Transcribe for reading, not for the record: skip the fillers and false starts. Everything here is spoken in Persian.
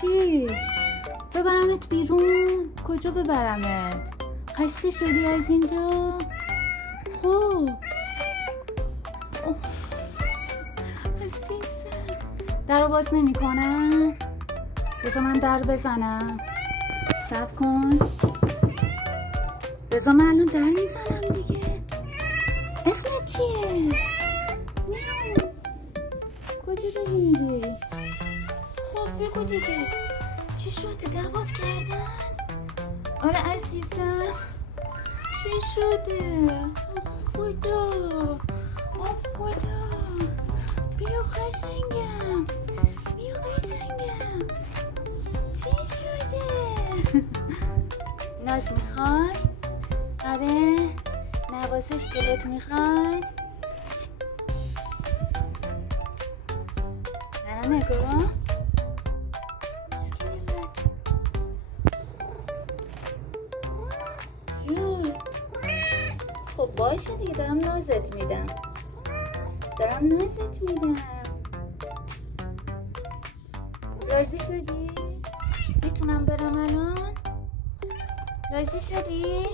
چی؟ ببرمت بیرون؟ کجا ببرمت؟ خسته شدی از اینجا؟ خب عزیزم در رو باز نمی کنم؟ بذار من در بزنم. صبر کن. بذار من الان در میزنم دیگه. اسمت چیه؟ میام. کجا داری میری؟ خب بگو دیگه چی شده؟ دعوات کردن؟ آره عزیزم. چی شده؟ خدا خدا. بیا قشنگم. بیا قشنگم. چی شده؟ ناز میخوای؟ آره نوازش دلت میخواد؟ نه نگاه. خب باشه دیگه دارم نازت میدم. راضی شدی؟ میتونم برم الان؟ راضی شدی؟